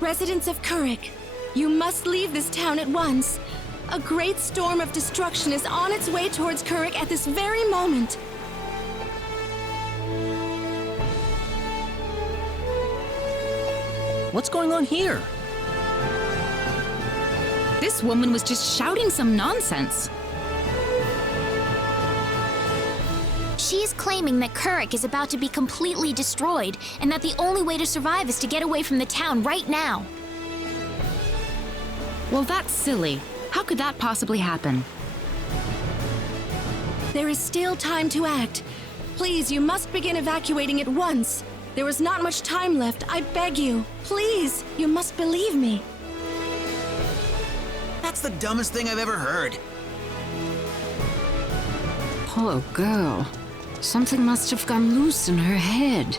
Residents of Kurik, you must leave this town at once. A great storm of destruction is on its way towards Kurik at this very moment. What's going on here? This woman was just shouting some nonsense. She's claiming that Kurik is about to be completely destroyed and that the only way to survive is to get away from the town right now. Well, that's silly. How could that possibly happen? There is still time to act. Please, you must begin evacuating at once. There is not much time left, I beg you. Please, you must believe me. That's the dumbest thing I've ever heard. Poor girl. Something must have gone loose in her head.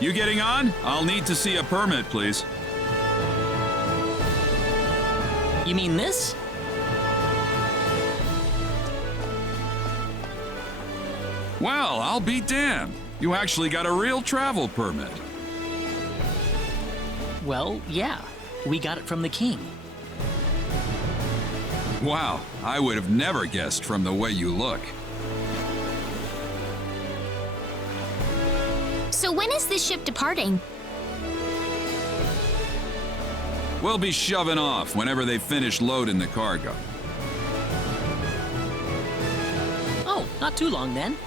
You getting on? I'll need to see a permit, please. You mean this? Well, I'll be damned. You actually got a real travel permit. Well, yeah. We got it from the king. Wow, I would have never guessed from the way you look. So when is this ship departing? We'll be shoving off whenever they finish loading the cargo. Oh, not too long then.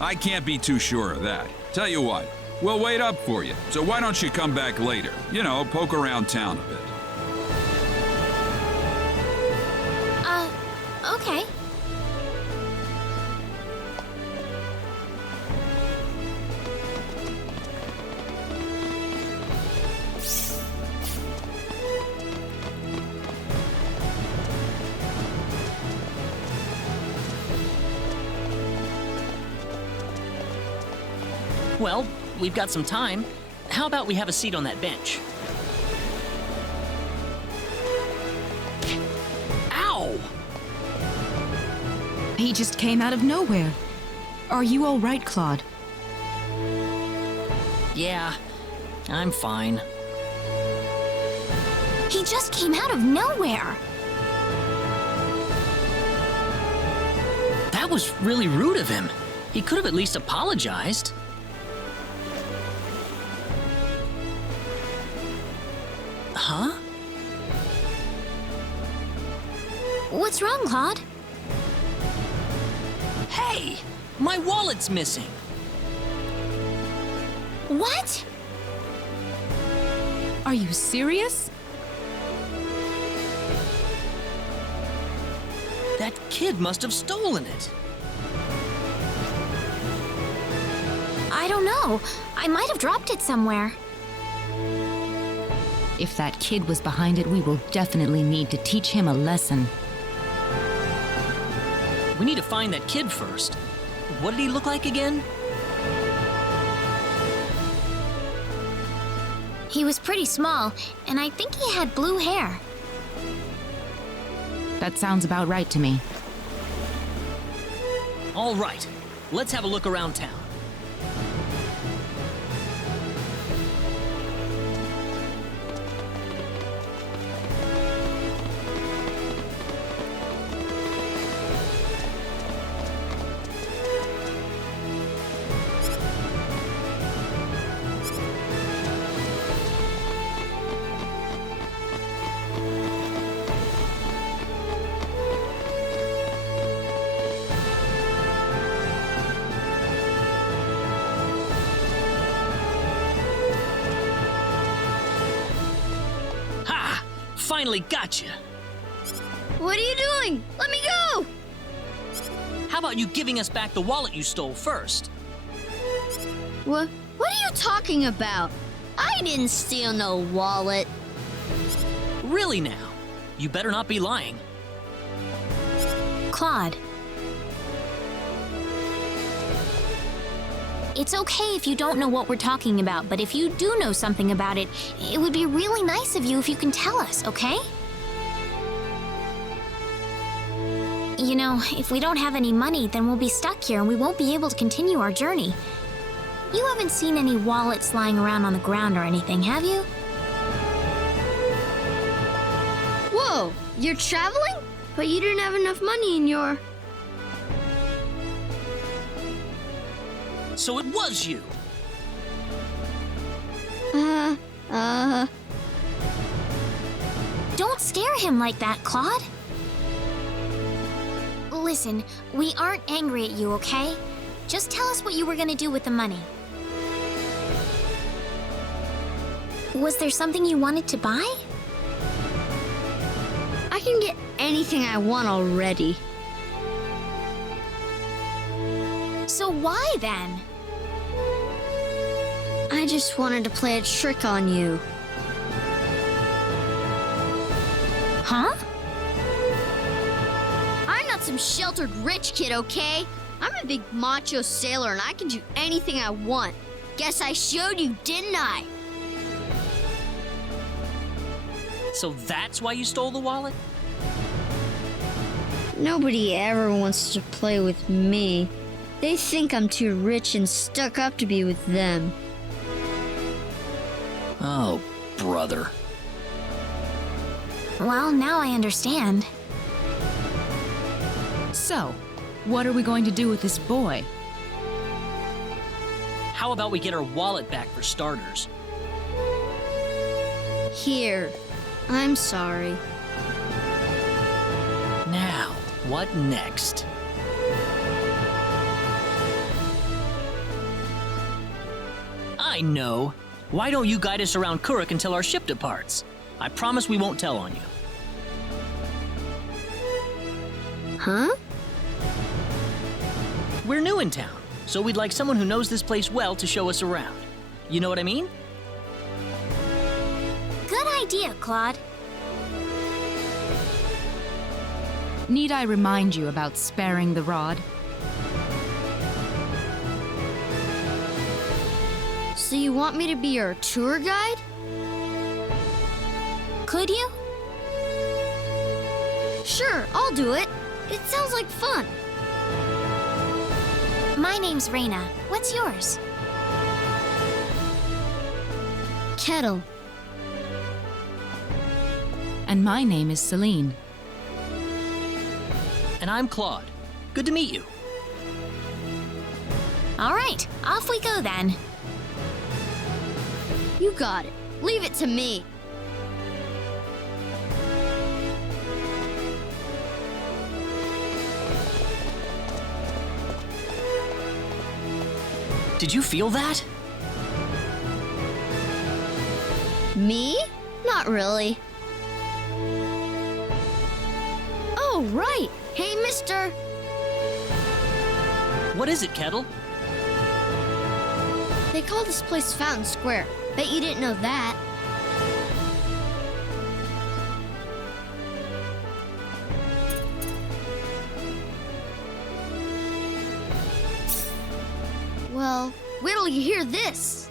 I can't be too sure of that. Tell you what, we'll wait up for you. So why don't you come back later? You know, poke around town a bit. Okay. Well, we've got some time. How about we have a seat on that bench? Ow! He just came out of nowhere. Are you all right, Claude? Yeah, I'm fine. He just came out of nowhere. That was really rude of him. He could have at least apologized. Huh? What's wrong, Claude? Hey! My wallet's missing! What? Are you serious? That kid must have stolen it. I don't know. I might have dropped it somewhere. If that kid was behind it, we will definitely need to teach him a lesson. We need to find that kid first. What did he look like again? He was pretty small, and I think he had blue hair. That sounds about right to me. All right, let's have a look around town. Finally got you. What are you doing? Let me go! How about you giving us back the wallet you stole first? What are you talking about? I didn't steal no wallet. Really now? You better not be lying. Claude. It's okay if you don't know what we're talking about, but if you do know something about it, it would be really nice of you if you can tell us, okay? You know, if we don't have any money, then we'll be stuck here and we won't be able to continue our journey. You haven't seen any wallets lying around on the ground or anything, have you? Whoa, you're traveling? But you didn't have enough money in your... So it was you. Don't stare him like that, Claude. Listen, we aren't angry at you, okay? Just tell us what you were gonna do with the money. Was there something you wanted to buy? I can get anything I want already. So why then? I just wanted to play a trick on you. Huh? I'm not some sheltered rich kid, okay? I'm a big macho sailor and I can do anything I want. Guess I showed you, didn't I? So that's why you stole the wallet? Nobody ever wants to play with me. They think I'm too rich and stuck up to be with them. Oh, brother. Well, now I understand. So, what are we going to do with this boy? How about we get our wallet back for starters? Here. I'm sorry. Now, what next? I know. Why don't you guide us around Kuruk until our ship departs? I promise we won't tell on you. Huh? We're new in town, so we'd like someone who knows this place well to show us around. You know what I mean? Good idea, Claude. Need I remind you about sparing the rod? So you want me to be your tour guide? Could you? Sure, I'll do it. It sounds like fun. My name's Reina. What's yours? Kettle. And my name is Celine. And I'm Claude. Good to meet you. All right, off we go then. You got it. Leave it to me. Did you feel that? Me? Not really. Oh, right. Hey, mister. What is it, Kettle? They call this place Fountain Square. Bet you didn't know that. Well, wait till you hear this.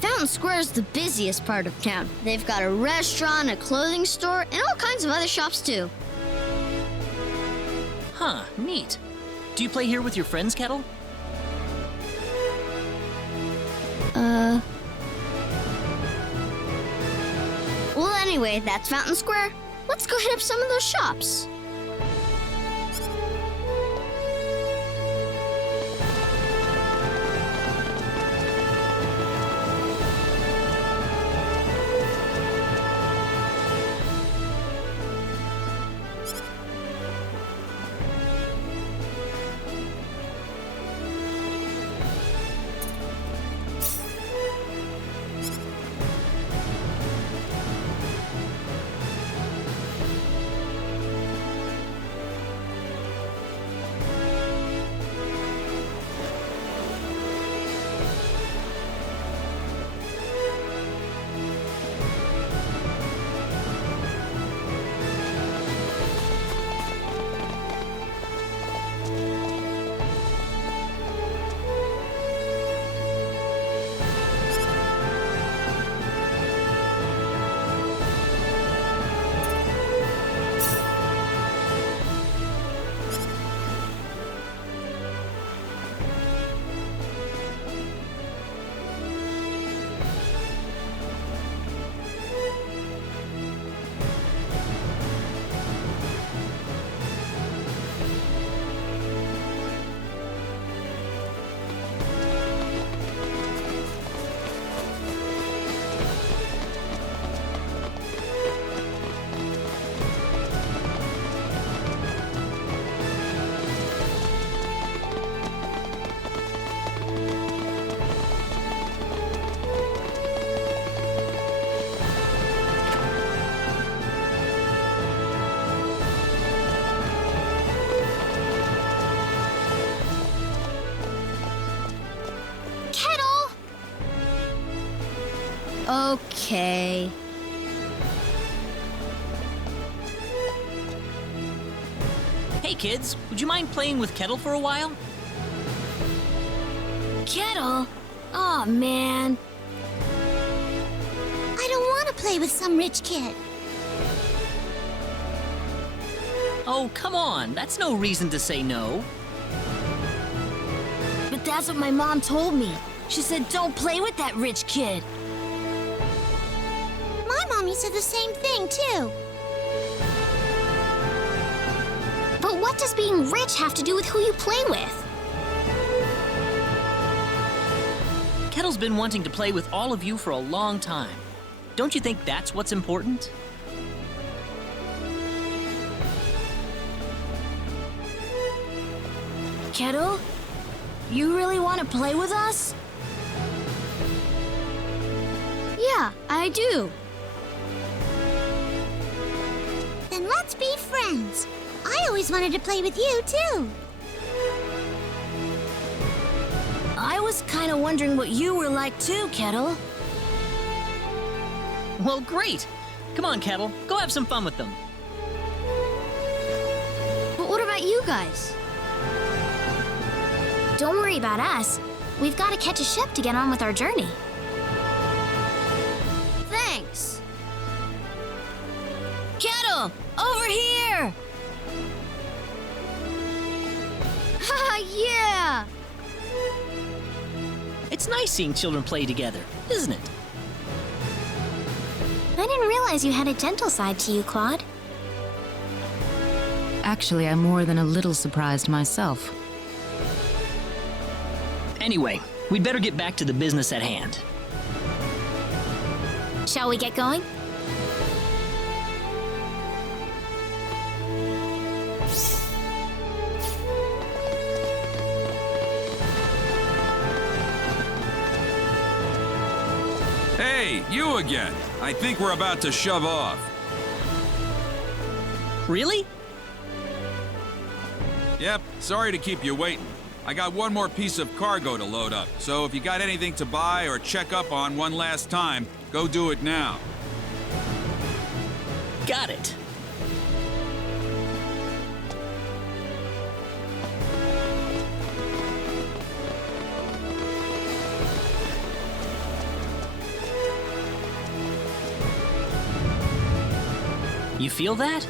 Fountain Square is the busiest part of town. They've got a restaurant, a clothing store, and all kinds of other shops too. Huh, neat. Do you play here with your friends, Kettle? Well, anyway, that's Fountain Square. Let's go hit up some of those shops. Okay. Hey, Hey kids, would you mind playing with Kettle for a while? Kettle? Aw, man. I don't want to play with some rich kid. Oh, come on, that's no reason to say no. But that's what my mom told me. She said don't play with that rich kid. My mommy said the same thing, too. But what does being rich have to do with who you play with? Kettle's been wanting to play with all of you for a long time. Don't you think that's what's important? Kettle, you really want to play with us? Yeah, I do. Then let's be friends. I always wanted to play with you, too. I was kind of wondering what you were like too, Kettle. Well, great. Come on, Kettle, go have some fun with them. But what about you guys? Don't worry about us. We've got to catch a ship to get on with our journey. Thanks. Kettle, over here! Haha, yeah! It's nice seeing children play together, isn't it? I didn't realize you had a gentle side to you, Claude. Actually, I'm more than a little surprised myself. Anyway, we'd better get back to the business at hand. Shall we get going? Hey, you again. I think we're about to shove off. Really? Yep, sorry to keep you waiting. I got one more piece of cargo to load up, so if you got anything to buy or check up on one last time, go do it now. Got it. You feel that?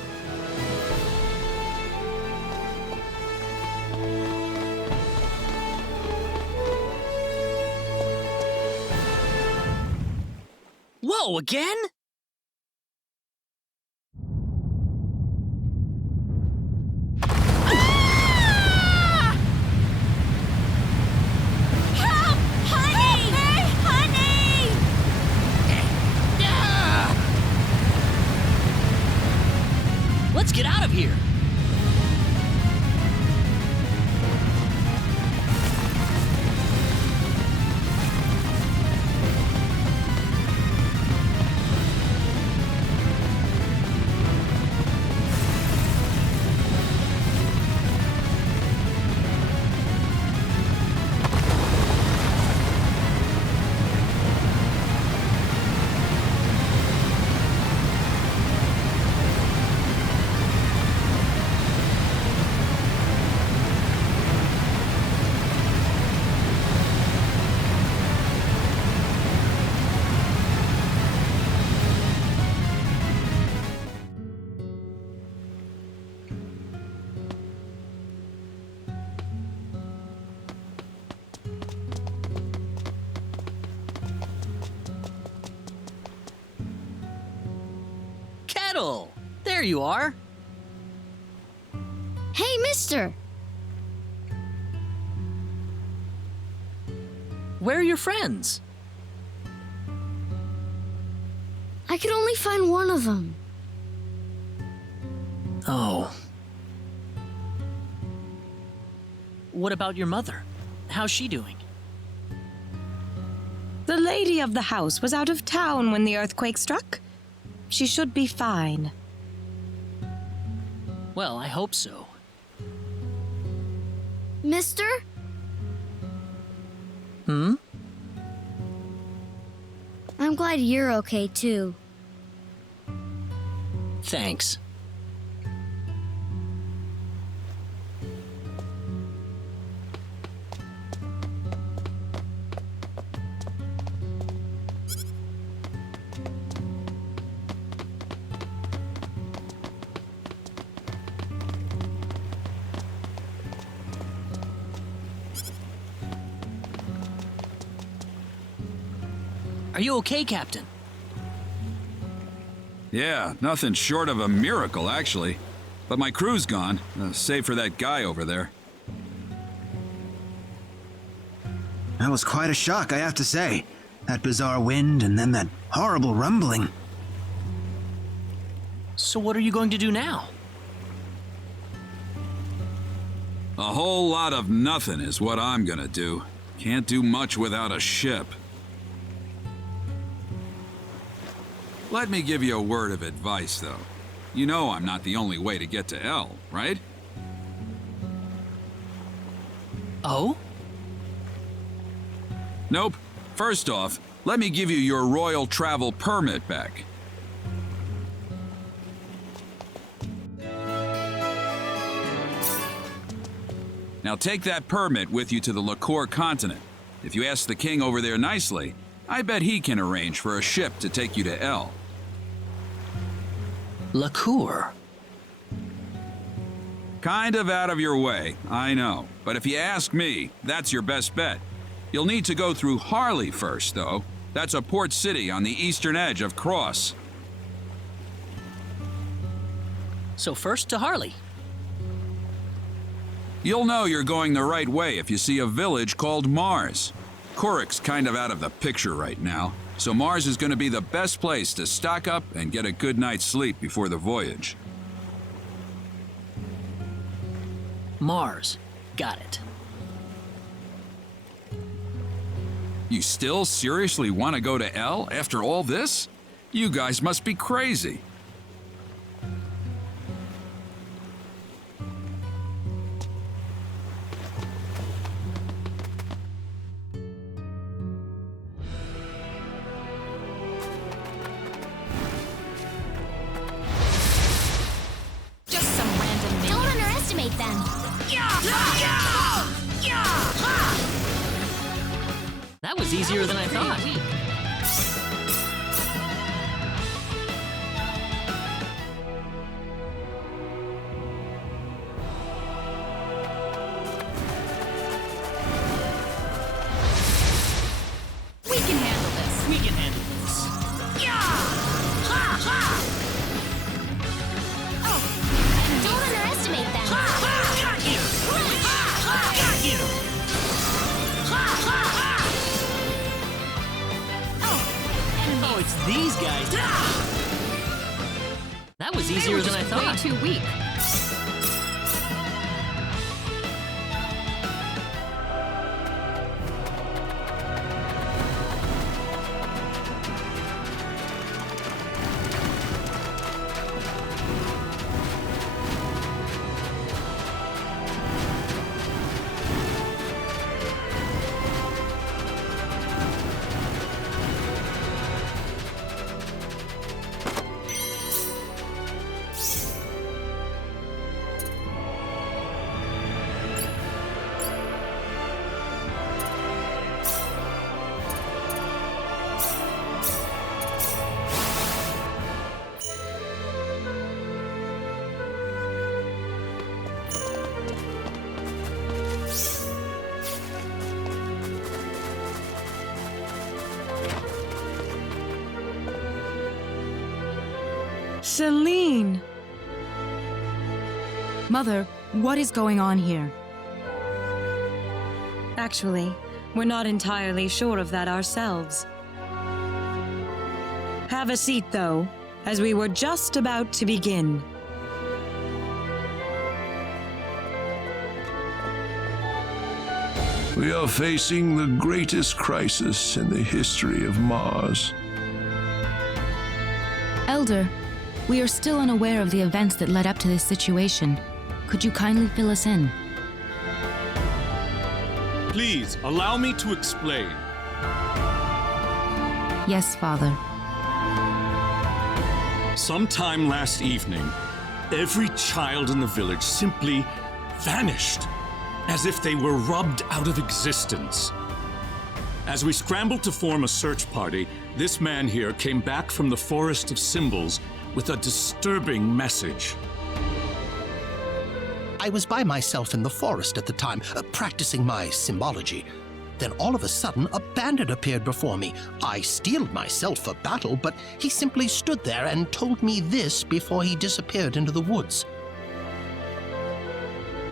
Whoa, again? Let's get out of here! Kettle! There you are! Hey, mister! Where are your friends? I could only find one of them. Oh. What about your mother? How's she doing? The lady of the house was out of town when the earthquake struck. She should be fine. Well, I hope so. Mister? Hmm? I'm glad you're okay, too. Thanks. Are you okay, Captain? Yeah, nothing short of a miracle, actually. But my crew's gone, save for that guy over there. That was quite a shock, I have to say. That bizarre wind and then that horrible rumbling. So what are you going to do now? A whole lot of nothing is what I'm gonna do. Can't do much without a ship. Let me give you a word of advice, though. You know I'm not the only way to get to L, right? Oh? Nope. First off, let me give you your royal travel permit back. Now take that permit with you to the Liqueur continent. If you ask the king over there nicely, I bet he can arrange for a ship to take you to L. Liqueur? Kind of out of your way, I know. But if you ask me, that's your best bet. You'll need to go through Harley first, though. That's a port city on the eastern edge of Cross. So first to Harley. You'll know you're going the right way if you see a village called Marze. Kuruk's kind of out of the picture right now, so Marze is going to be the best place to stock up and get a good night's sleep before the voyage. Marze. Got it. You still seriously want to go to L after all this? You guys must be crazy. Just some random minion. Don't underestimate them. That was easier than I thought. We can handle this. We can handle this. Don't underestimate them. Got you! Got you! Oh, it's these guys. That was easier than I thought. Way too weak. Celine! Mother, what is going on here? Actually, we're not entirely sure of that ourselves. Have a seat, though, as we were just about to begin. We are facing the greatest crisis in the history of Mars. Elder, we are still unaware of the events that led up to this situation. Could you kindly fill us in? Please, allow me to explain. Yes, Father. Sometime last evening, every child in the village simply vanished, as if they were rubbed out of existence. As we scrambled to form a search party, this man here came back from the Forest of Symbols with a disturbing message. I was by myself in the forest at the time, practicing my symbology. Then all of a sudden, a bandit appeared before me. I steeled myself for battle, but he simply stood there and told me this before he disappeared into the woods.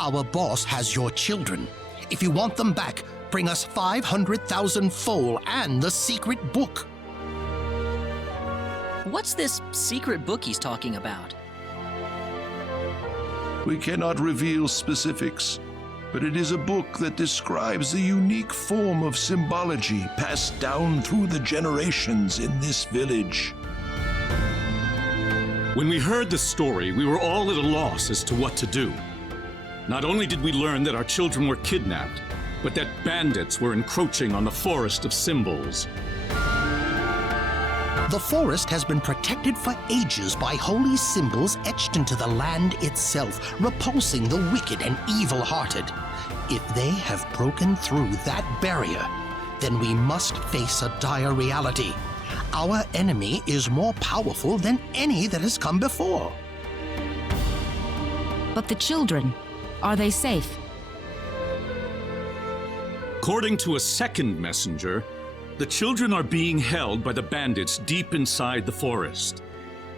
Our boss has your children. If you want them back, bring us 500,000 foal and the secret book. What's this secret book he's talking about? We cannot reveal specifics, but it is a book that describes the unique form of symbology passed down through the generations in this village. When we heard the story, we were all at a loss as to what to do. Not only did we learn that our children were kidnapped, but that bandits were encroaching on the Forest of Symbols. The forest has been protected for ages by holy symbols etched into the land itself, repulsing the wicked and evil-hearted. If they have broken through that barrier, then we must face a dire reality. Our enemy is more powerful than any that has come before. But the children, are they safe? According to a second messenger, the children are being held by the bandits deep inside the forest.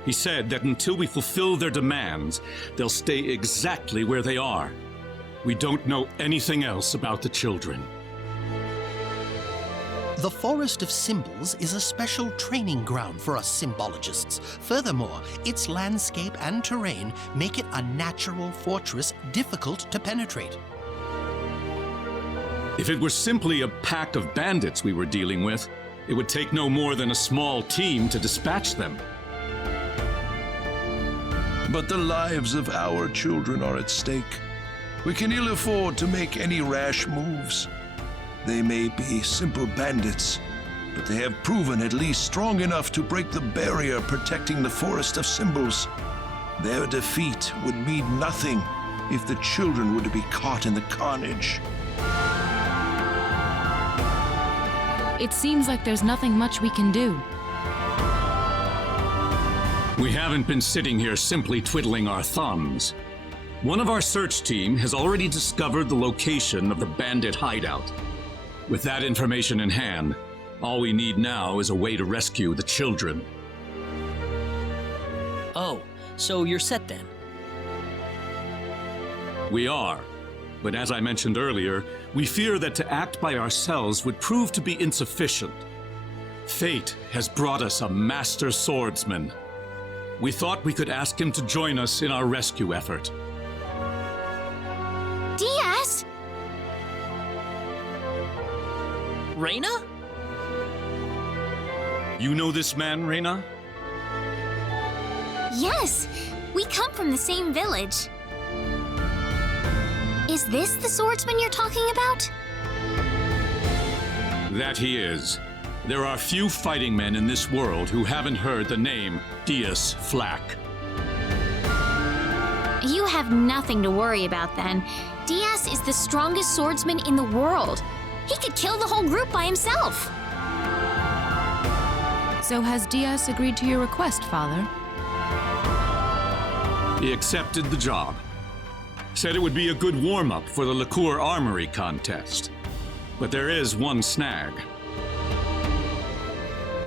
He said that until we fulfill their demands, they'll stay exactly where they are. We don't know anything else about the children. The Forest of Symbols is a special training ground for us symbologists. Furthermore, its landscape and terrain make it a natural fortress difficult to penetrate. If it were simply a pack of bandits we were dealing with, it would take no more than a small team to dispatch them. But the lives of our children are at stake. We can ill afford to make any rash moves. They may be simple bandits, but they have proven at least strong enough to break the barrier protecting the Forest of Symbols. Their defeat would mean nothing if the children were to be caught in the carnage. It seems like there's nothing much we can do. We haven't been sitting here simply twiddling our thumbs. One of our search team has already discovered the location of the bandit hideout. With that information in hand, all we need now is a way to rescue the children. Oh, so you're set then? We are. But as I mentioned earlier, we fear that to act by ourselves would prove to be insufficient. Fate has brought us a master swordsman. We thought we could ask him to join us in our rescue effort. Diaz! Reyna? You know this man, Reyna? Yes, we come from the same village. Is this the swordsman you're talking about? That he is. There are few fighting men in this world who haven't heard the name Diaz Flack. You have nothing to worry about then. Diaz is the strongest swordsman in the world. He could kill the whole group by himself. So has Diaz agreed to your request, Father? He accepted the job. Said it would be a good warm-up for the liqueur armory contest. But there is one snag.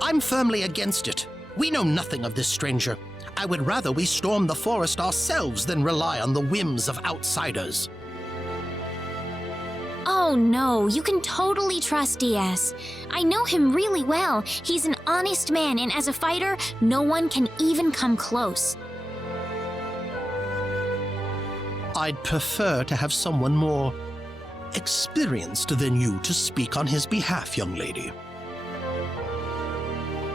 I'm firmly against it. We know nothing of this stranger. I would rather we storm the forest ourselves than rely on the whims of outsiders. Oh no, you can totally trust Diaz. I know him really well. He's an honest man, and as a fighter, no one can even come close. I'd prefer to have someone more experienced than you to speak on his behalf, young lady.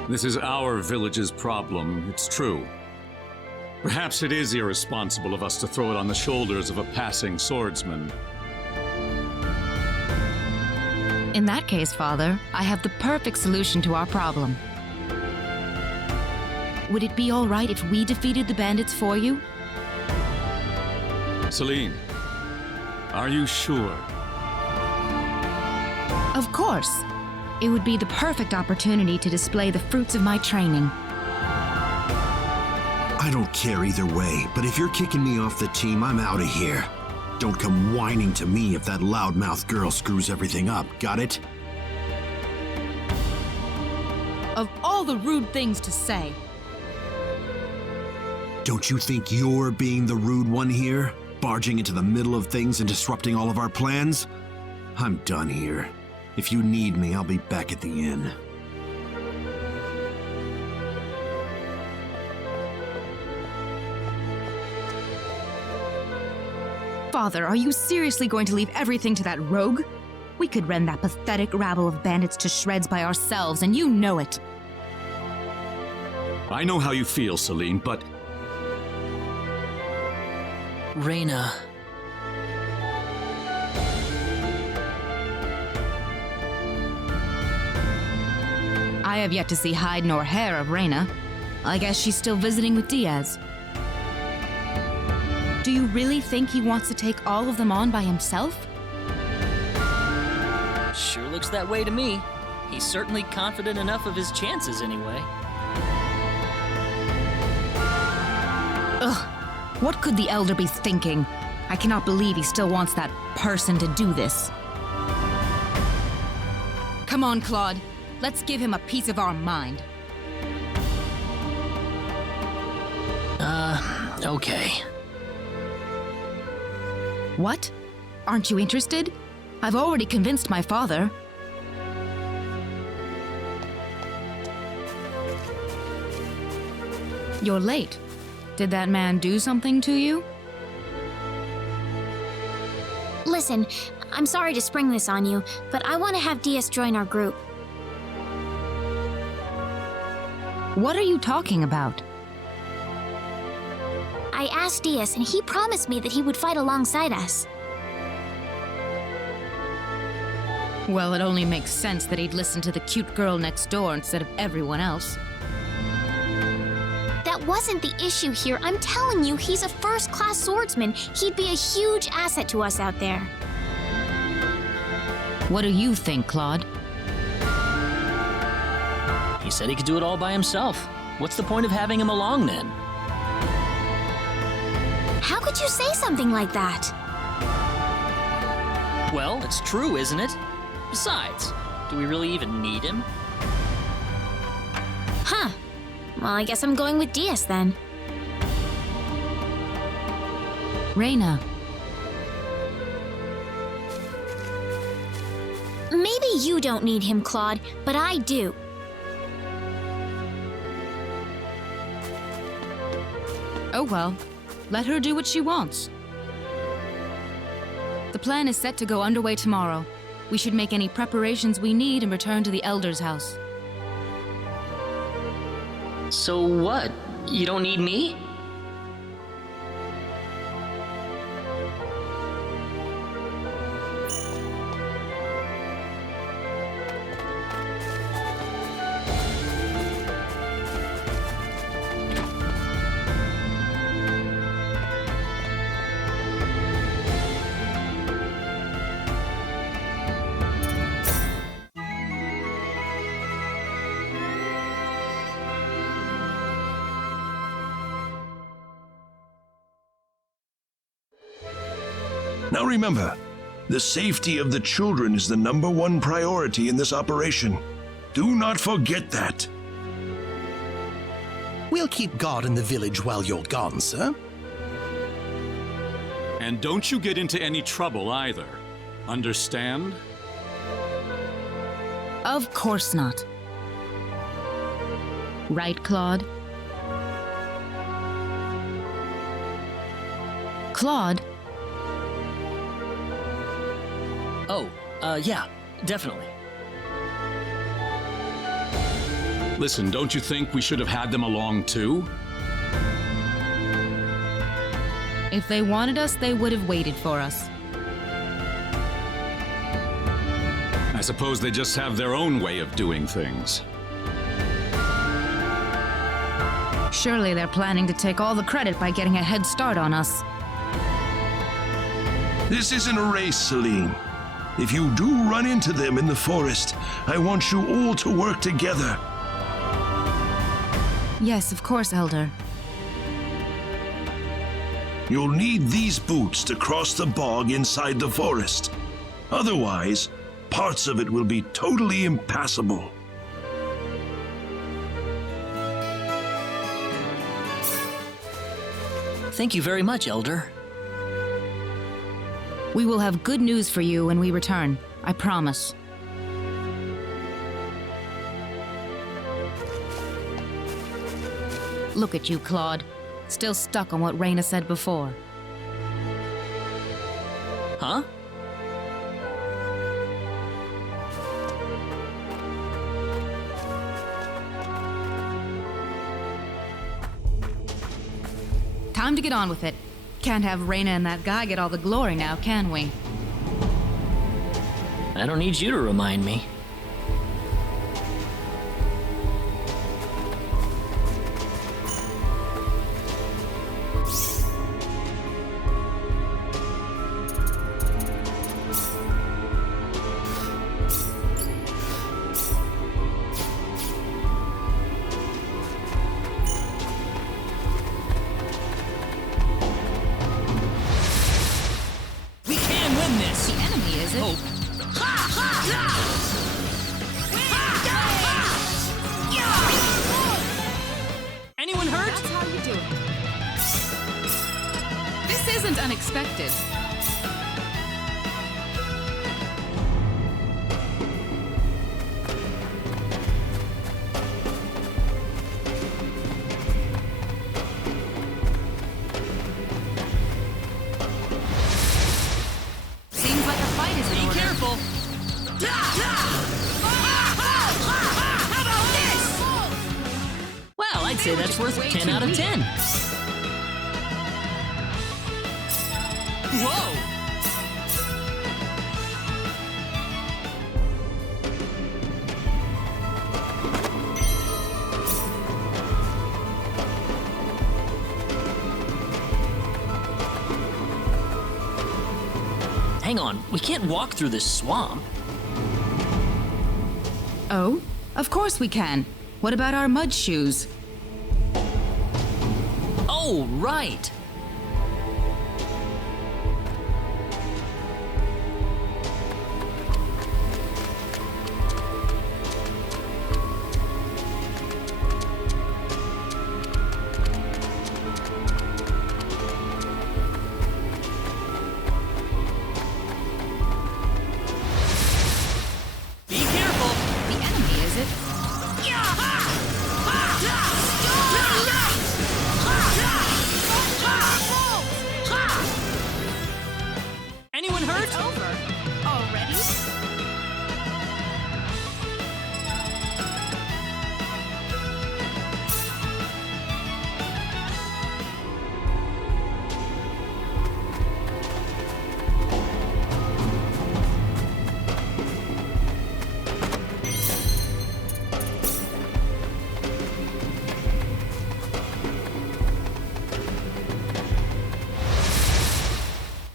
This is our village's problem, it's true. Perhaps it is irresponsible of us to throw it on the shoulders of a passing swordsman. In that case, Father, I have the perfect solution to our problem. Would it be all right if we defeated the bandits for you? Celine, are you sure? Of course. It would be the perfect opportunity to display the fruits of my training. I don't care either way, but if you're kicking me off the team, I'm out of here. Don't come whining to me if that loudmouth girl screws everything up, got it? Of all the rude things to say. Don't you think you're being the rude one here? Barging into the middle of things and disrupting all of our plans? I'm done here. If you need me, I'll be back at the inn. Father, are you seriously going to leave everything to that rogue? We could rend that pathetic rabble of bandits to shreds by ourselves, and you know it. I know how you feel, Celine, but... Reyna. I have yet to see hide nor hair of Reyna. I guess she's still visiting with Diaz. Do you really think he wants to take all of them on by himself? Sure looks that way to me. He's certainly confident enough of his chances anyway. Ugh, what could the Elder be thinking? I cannot believe he still wants that person to do this. Come on, Claude. Let's give him a piece of our mind. Okay. What? Aren't you interested? I've already convinced my father. You're late. Did that man do something to you? Listen, I'm sorry to spring this on you, but I want to have Diaz join our group. What are you talking about? I asked Diaz, and he promised me that he would fight alongside us. Well, it only makes sense that he'd listen to the cute girl next door instead of everyone else. That wasn't the issue here. I'm telling you, he's a first-class swordsman. He'd be a huge asset to us out there. What do you think, Claude? He said he could do it all by himself. What's the point of having him along then? How could you say something like that? Well, it's true, isn't it? Besides, do we really even need him? Huh. Well, I guess I'm going with Diaz then. Reyna. Maybe you don't need him, Claude, but I do. Oh well, let her do what she wants. The plan is set to go underway tomorrow. We should make any preparations we need and return to the Elder's house. So what? You don't need me? Now remember, the safety of the children is the #1 priority in this operation. Do not forget that. We'll keep guard in the village while you're gone, sir. And don't you get into any trouble either. Understand? Of course not. Right, Claude? Claude? Oh, yeah, definitely. Listen, don't you think we should have had them along too? If they wanted us, they would have waited for us. I suppose they just have their own way of doing things. Surely they're planning to take all the credit by getting a head start on us. This isn't a race, Celine. If you do run into them in the forest, I want you all to work together. Yes, of course, Elder. You'll need these boots to cross the bog inside the forest. Otherwise, parts of it will be totally impassable. Thank you very much, Elder. We will have good news for you when we return. I promise. Look at you, Claude. Still stuck on what Raina said before. Huh? Time to get on with it. Can't have Raina and that guy get all the glory now, can we? I don't need you to remind me. Anyone hurt? That's how you do it. This isn't unexpected. Seems like a fight is in order. Be careful! How about this? Well, I'd say that's worth 10 out of 10. Whoa! Hang on, we can't walk through this swamp. Oh, of course we can. What about our mud shoes? Oh, right. Be careful. The enemy, is it? Anyone hurt? It's over. Already?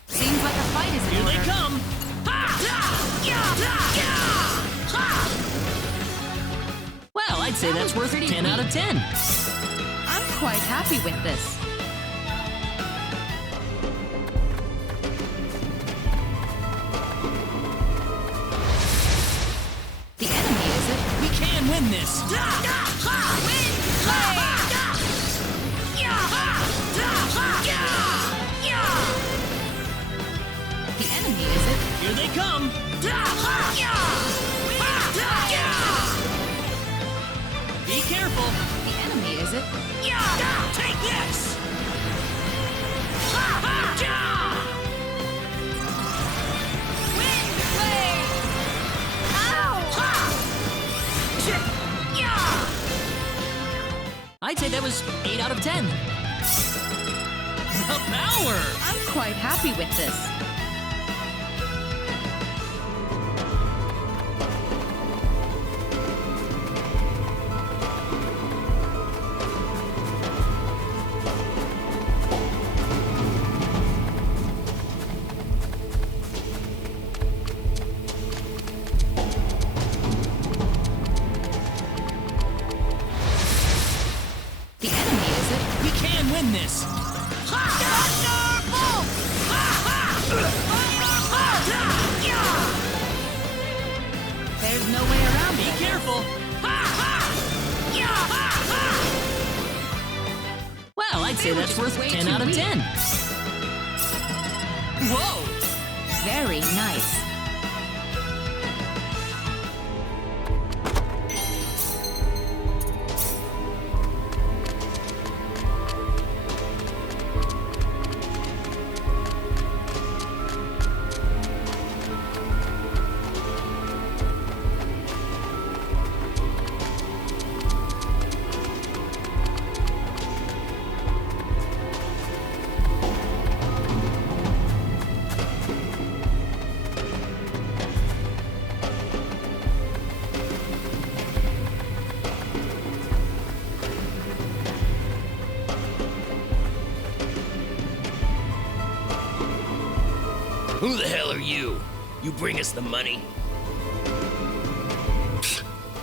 Seems like a fight is in Here order. they come. Well, I'd say that's worth 10 out of 10. I'm quite happy with this. The enemy, is it? We can win this. The enemy, is it? Here they come. Be careful. The enemy, is it? Take this! I'd say that was 8 out of 10. The power! I'm quite happy with this. The enemy, is it? We can win this. There's no way around Be it. careful. Well, I'd say say that's worth 10 out of 10. Whoa! Very nice. Who the hell are you? You bring us the money?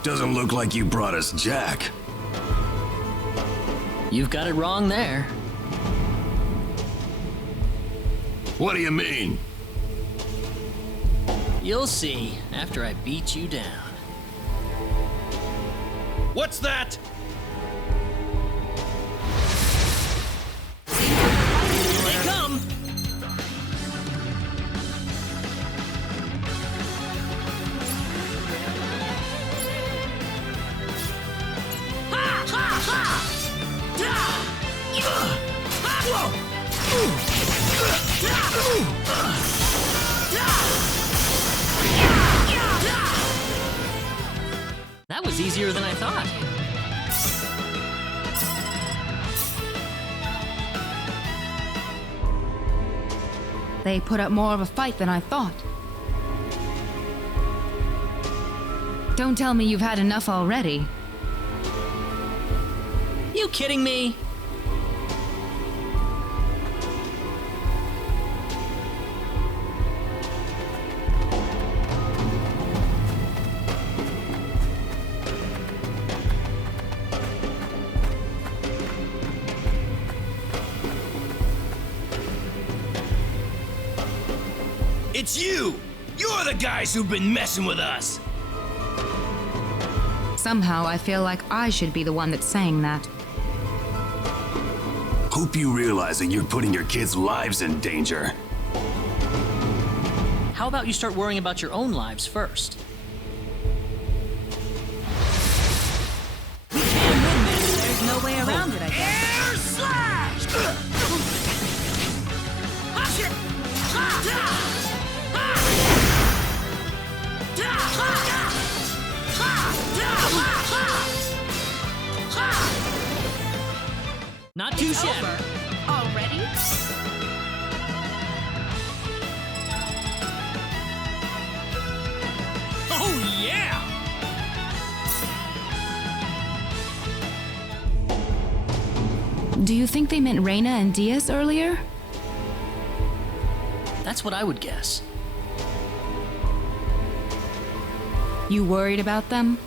Doesn't look like you brought us Jack. You've got it wrong there. What do you mean? You'll see after I beat you down. What's that? Here they come! That was easier than I thought. They put up more of a fight than I thought. Don't tell me you've had enough already. You kidding me? It's you! You're the guys who've been messing with us! Somehow I feel like I should be the one that's saying that. Hope you realize that you're putting your kids' lives in danger. How about you start worrying about your own lives first? We can win this. There's no way around it, I guess. Air slash! Not too shabby. Already? Oh yeah! Do you think they meant Reina and Diaz earlier? That's what I would guess. You worried about them?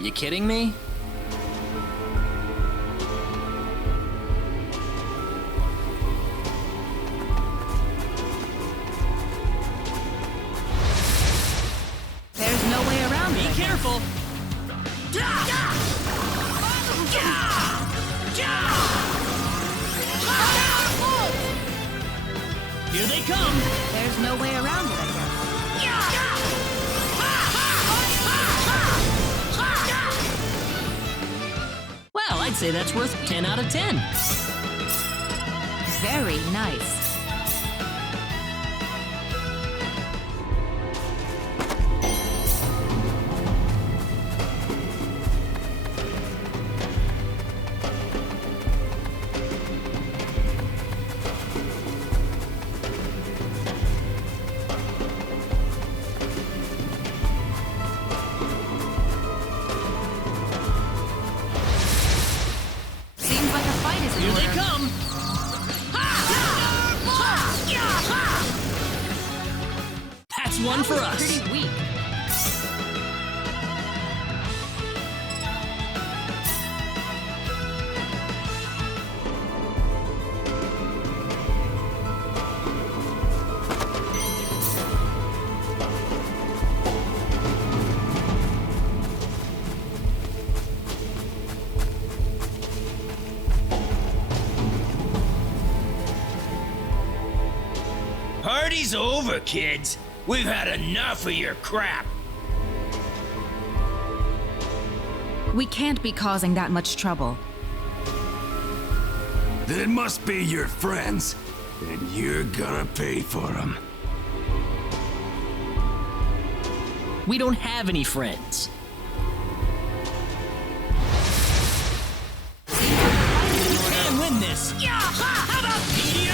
You kidding me? There's no way around it. Be careful. Here they come. There's no way around it, I guess. Well, I'd say that's worth 10 out of 10. Very nice. Here they come! That's one for us. Pretty weak. party's over, kids. We've had enough of your crap. We can't be causing that much trouble. Then it must be your friends, and you're gonna pay for them. We don't have any friends. You can win this. Yeah! How about Meteor?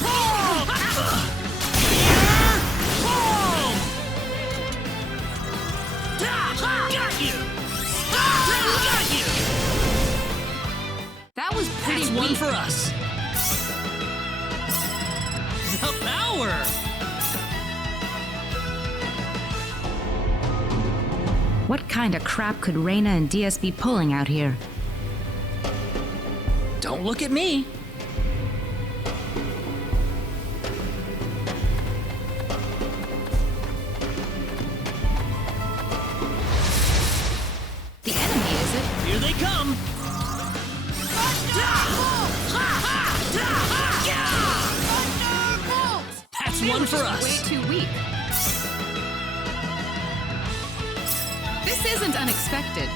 Boom! Meteor? Boom! Got you! Got you! That was pretty That's weak. one for us. The power! What kind of crap could Reina and DS be pulling out here? Don't look at me. The enemy, is it? Here they come. That's one for us. Way too weak. This isn't unexpected.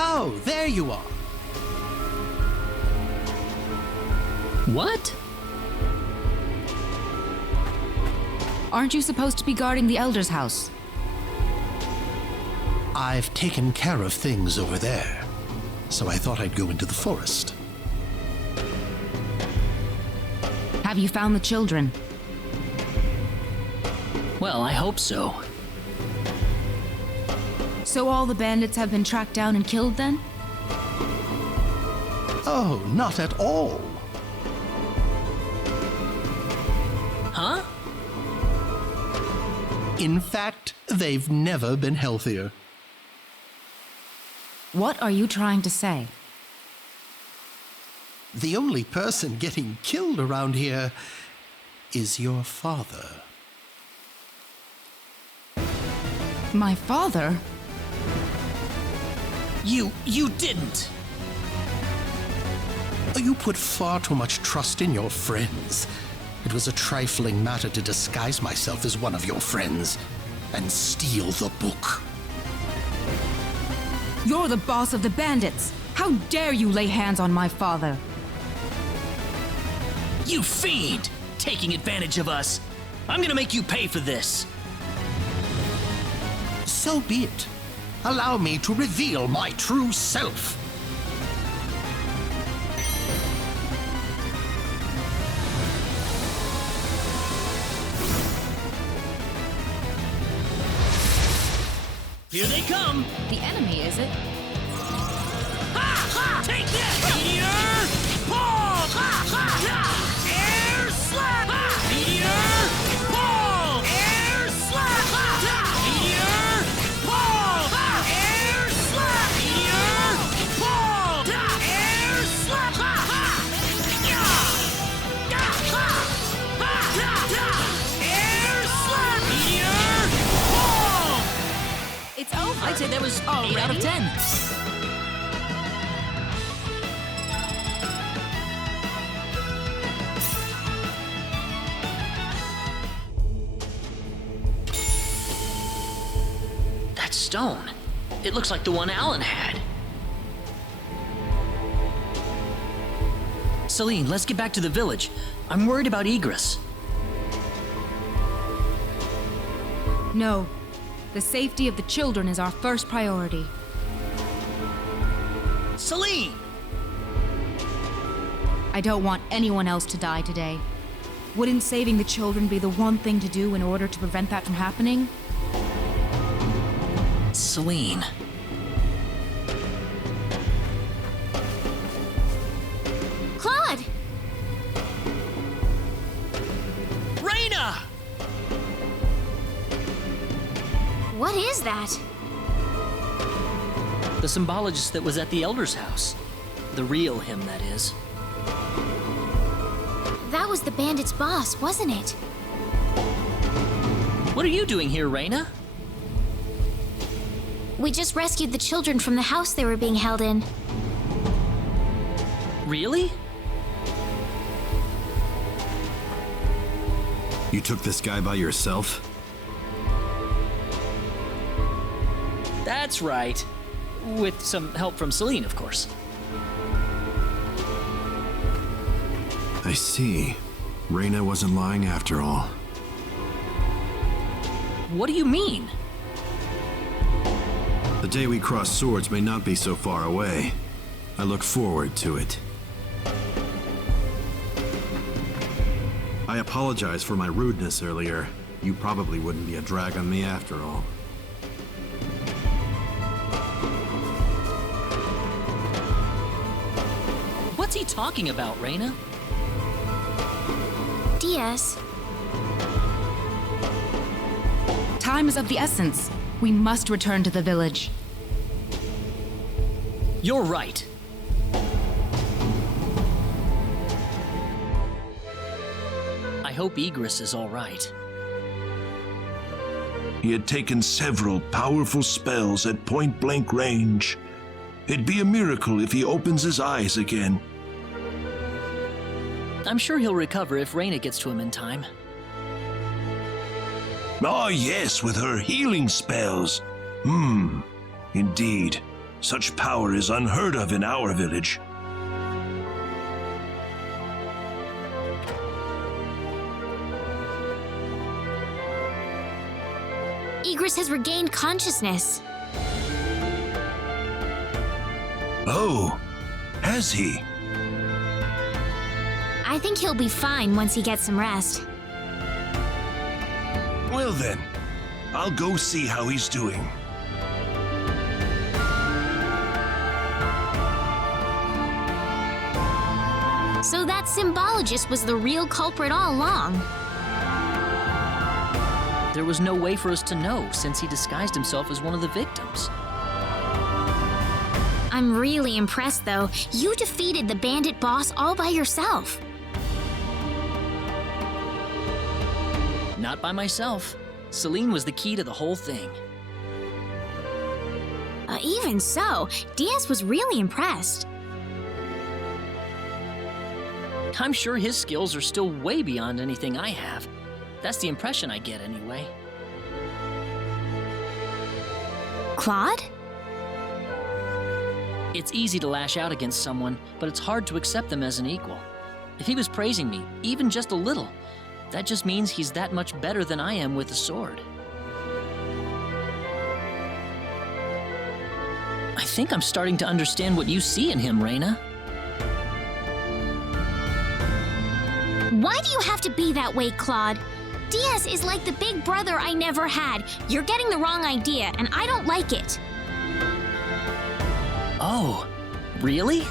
Oh, there you are. What? Aren't you supposed to be guarding the Elder's house? I've taken care of things over there, so I thought I'd go into the forest. Have you found the children? Well, I hope so. So all the bandits have been tracked down and killed then? Oh, not at all. Huh? In fact, they've never been healthier. What are you trying to say? The only person getting killed around here is your father. My father? You didn't. You put far too much trust in your friends. It was a trifling matter to disguise myself as one of your friends and steal the book. You're the boss of the bandits! How dare you lay hands on my father? You fiend! Taking advantage of us. I'm gonna make you pay for this. So be it. Allow me to reveal my true self. Here they come. The enemy, is it? Ha! Ha! Take this! Meteor! Boom! Ha! Ha! Ha! Air slap! Ha! Meteor! Boom! Air slap! Ha! Ha! Meteor! Boom! Ha! Air slap! Meteor! Boom! Ha! Air slap! Ha! Ha! Yeah! Yeah! Ha! Ha! Ha! Ha! Air slap! Meteor! Boom! It's over. I'd say that was 8 out of 10. That stone. It looks like the one Alan had. Celine, let's get back to the village. I'm worried about egress. No. The safety of the children is our first priority. Celine! I don't want anyone else to die today. Wouldn't saving the children be the one thing to do in order to prevent that from happening? Celine. Claude! What is that? The symbologist that was at the Elder's house. The real him, that is. That was the bandit's boss, wasn't it? What are you doing here, Reina? We just rescued the children from the house they were being held in. Really? You took this guy by yourself? That's right. With some help from Celine, of course. I see. Reina wasn't lying after all. What do you mean? The day we cross swords may not be so far away. I look forward to it. I apologize for my rudeness earlier. You probably wouldn't be a drag on me after all. What's he talking about, Reina? Diaz. Time is of the essence. We must return to the village. You're right. I hope Igris is all right. He had taken several powerful spells at point-blank range. It'd be a miracle if he opens his eyes again. I'm sure he'll recover if Reina gets to him in time. Ah, yes, with her healing spells. Indeed. Such power is unheard of in our village. Igris has regained consciousness. Oh, has he? I think he'll be fine once he gets some rest. Well then, I'll go see how he's doing. So that symbologist was the real culprit all along. There was no way for us to know since he disguised himself as one of the victims. I'm really impressed, though. You defeated the bandit boss all by yourself. Not by myself. Celine was the key to the whole thing. Even so, Diaz was really impressed. I'm sure his skills are still way beyond anything I have. That's the impression I get anyway. Claude? It's easy to lash out against someone, but it's hard to accept them as an equal. If he was praising me, even just a little, that just means he's that much better than I am with a sword. I think I'm starting to understand what you see in him, Reina. Why do you have to be that way, Claude? Diaz is like the big brother I never had. You're getting the wrong idea, and I don't like it. Oh, really?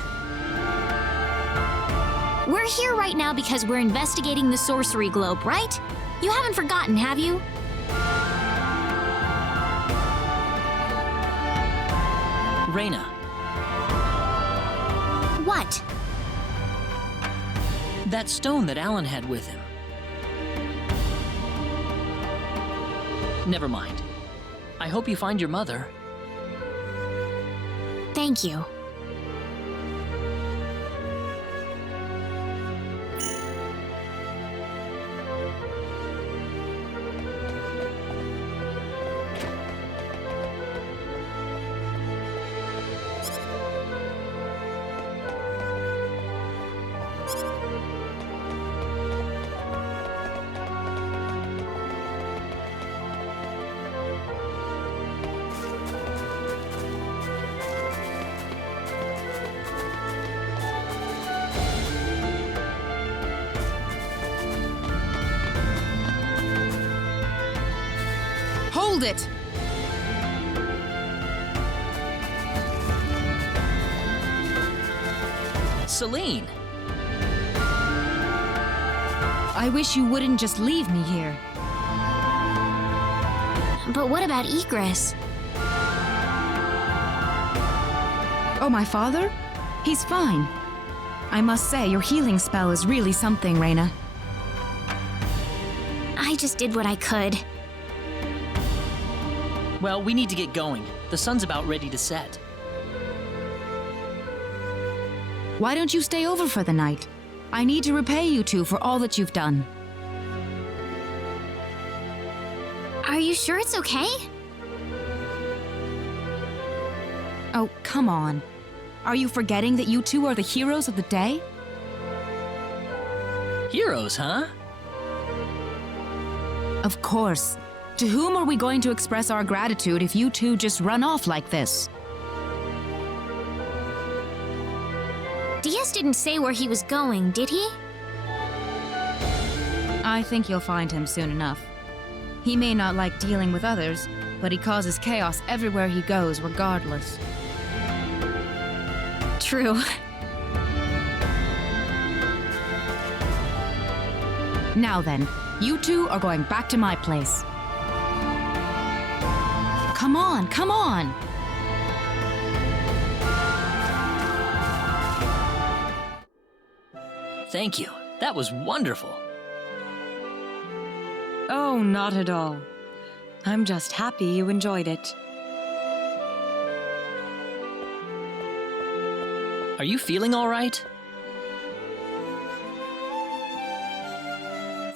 We're here right now because we're investigating the sorcery globe, right? You haven't forgotten, have you? Reina. What? That stone that Alan had with him. Never mind. I hope you find your mother. Thank you. Hold it! Celine! I wish you wouldn't just leave me here. But what about Egress? Oh, my father? He's fine. I must say, your healing spell is really something, Reina. I just did what I could. Well, we need to get going. The sun's about ready to set. Why don't you stay over for the night? I need to repay you two for all that you've done. Are you sure it's okay? Oh, come on. Are you forgetting that you two are the heroes of the day? Heroes, huh? Of course. To whom are we going to express our gratitude if you two just run off like this? Diaz didn't say where he was going, did he? I think you'll find him soon enough. He may not like dealing with others, but he causes chaos everywhere he goes, regardless. True. Now then, you two are going back to my place. Come on, come on! Thank you. That was wonderful. Oh, not at all. I'm just happy you enjoyed it. Are you feeling all right?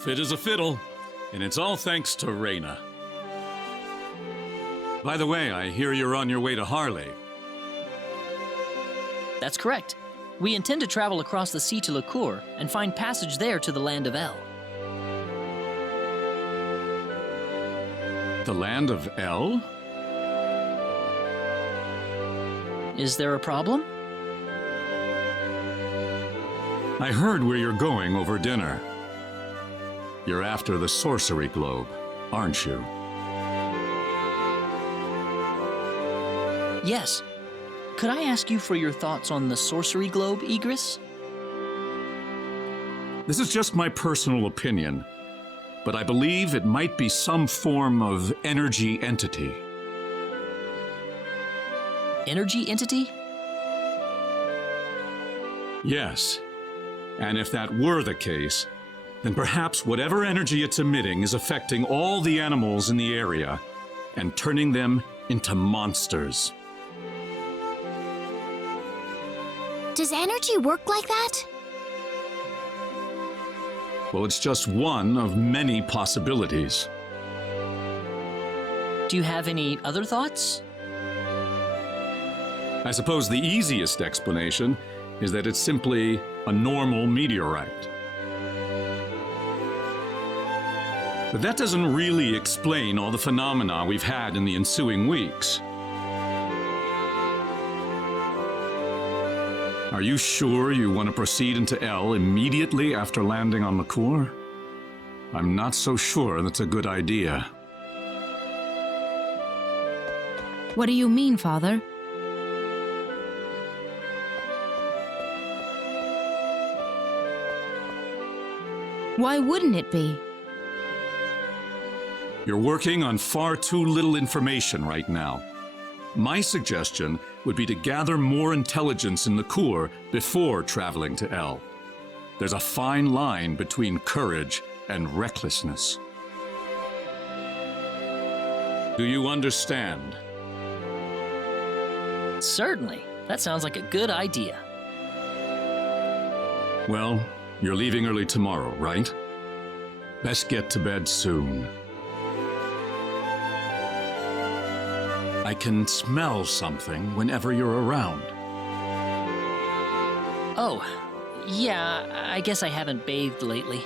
Fit as a fiddle, and it's all thanks to Reina. By the way, I hear you're on your way to Harley. That's correct. We intend to travel across the sea to Licour and find passage there to the land of El. The land of El? Is there a problem? I heard where you're going over dinner. You're after the sorcery globe, aren't you? Yes. Could I ask you for your thoughts on the sorcery globe, Egress? This is just my personal opinion, but I believe it might be some form of energy entity. Energy entity? Yes. And if that were the case, then perhaps whatever energy it's emitting is affecting all the animals in the area and turning them into monsters. Does energy work like that? Well, it's just one of many possibilities. Do you have any other thoughts? I suppose the easiest explanation is that it's simply a normal meteorite. But that doesn't really explain all the phenomena we've had in the ensuing weeks. Are you sure you want to proceed into El immediately after landing on Licour? I'm not so sure that's a good idea. What do you mean, Father? Why wouldn't it be? You're working on far too little information right now. My suggestion would be to gather more intelligence in Licour before traveling to El. There's a fine line between courage and recklessness. Do you understand? Certainly. That sounds like a good idea. Well, you're leaving early tomorrow, right? Best get to bed soon. I can smell something whenever you're around. Oh, yeah, I guess I haven't bathed lately.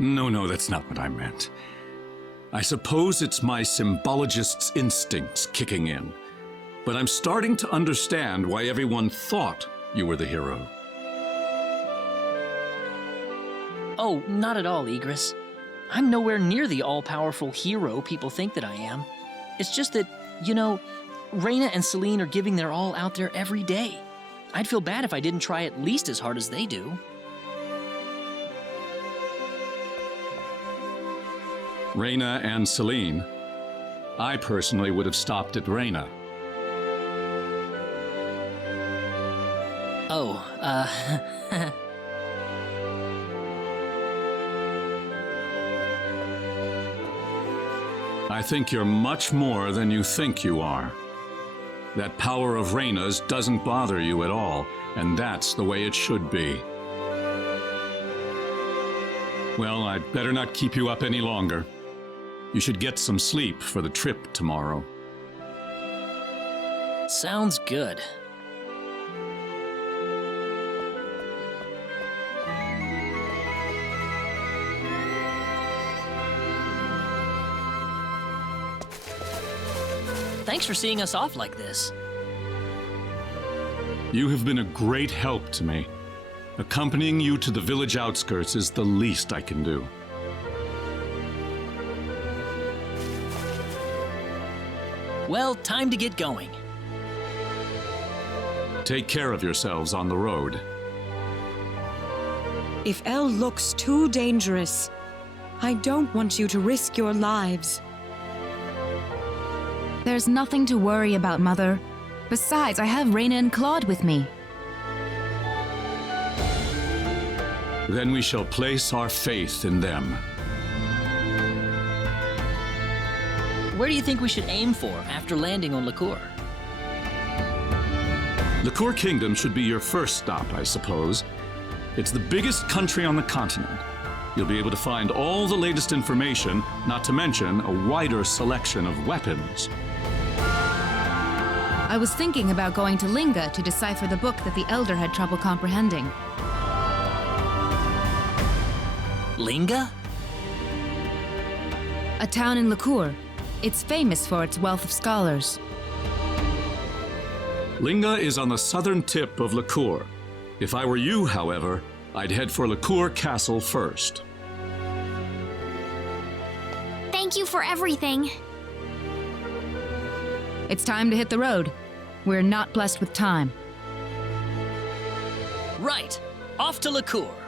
No, that's not what I meant. I suppose it's my symbologist's instincts kicking in, but I'm starting to understand why everyone thought you were the hero. Oh, not at all, Egress. I'm nowhere near the all-powerful hero people think that I am. It's just that, you know, Reina and Celine are giving their all out there every day. I'd feel bad if I didn't try at least as hard as they do. Reyna and Celine. I personally would have stopped at Reyna. Oh, I think you're much more than you think you are. That power of Reyna's doesn't bother you at all, and that's the way it should be. Well, I'd better not keep you up any longer. You should get some sleep for the trip tomorrow. sounds good. Thanks for seeing us off like this. You have been a great help to me. Accompanying you to the village outskirts is the least I can do. Well, time to get going. Take care of yourselves on the road. If Elle looks too dangerous, I don't want you to risk your lives. There's nothing to worry about, Mother. Besides, I have Reyna and Claude with me. Then we shall place our faith in them. Where do you think we should aim for after landing on Liqueur? Liqueur Kingdom should be your first stop, I suppose. It's the biggest country on the continent. You'll be able to find all the latest information, not to mention a wider selection of weapons. I was thinking about going to Linga to decipher the book that the Elder had trouble comprehending. Linga? A town in Liqueur. It's famous for its wealth of scholars. Linga is on the southern tip of Liqueur. If I were you, however, I'd head for Liqueur Castle first. Thank you for everything. It's time to hit the road. We're not blessed with time. Right. Off to Liqueur.